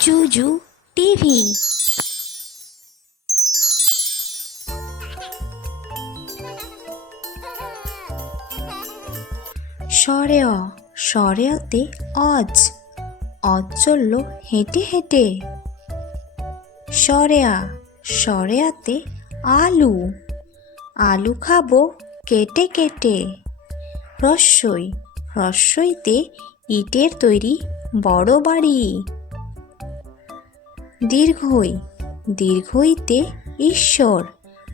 জুজু TV. সরেয় সরেয়তে অজ অজ চলল হেঁটে হেঁটে। সরেয়া সরেয়াতে আলু আলু খাবো কেটে কেটে। রস্বই রস্বইতে ইটের তৈরি বড় বাড়ি। দীর্ঘই দীর্ঘইতে ঈশ্বর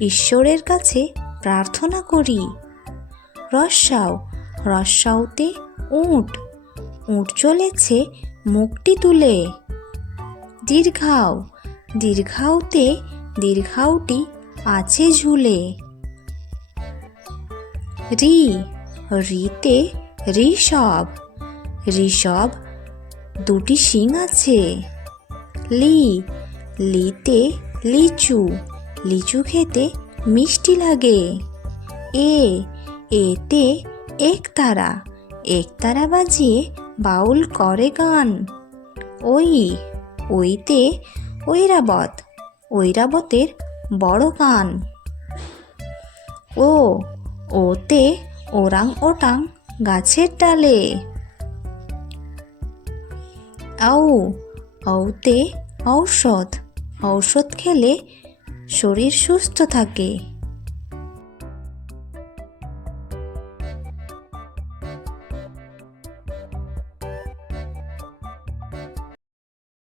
ঈশ্বরের কাছে প্রার্থনা করি। রস্যাও রস্যাওতে উট উট চলেছে মুখটি তুলে। দীর্ঘাও দীর্ঘাওতে দীর্ঘাওটি আছে ঝুলে। রি রিতে ঋষভ ঋষভ দুটি শিং আছে। লি লিতে লিচু লিচু খেতে মিষ্টি লাগে। এ এতে একতারা বাজিয়ে বাউল করে গান। ওই ওইতে ঐরাবত ঐরাবতের বড় কান। ও ওতে ওরাং ওটাং গাছের ডালে। আউ ঔতে ঔষধ ঔষধ খেলে শরীর সুস্থ থাকে।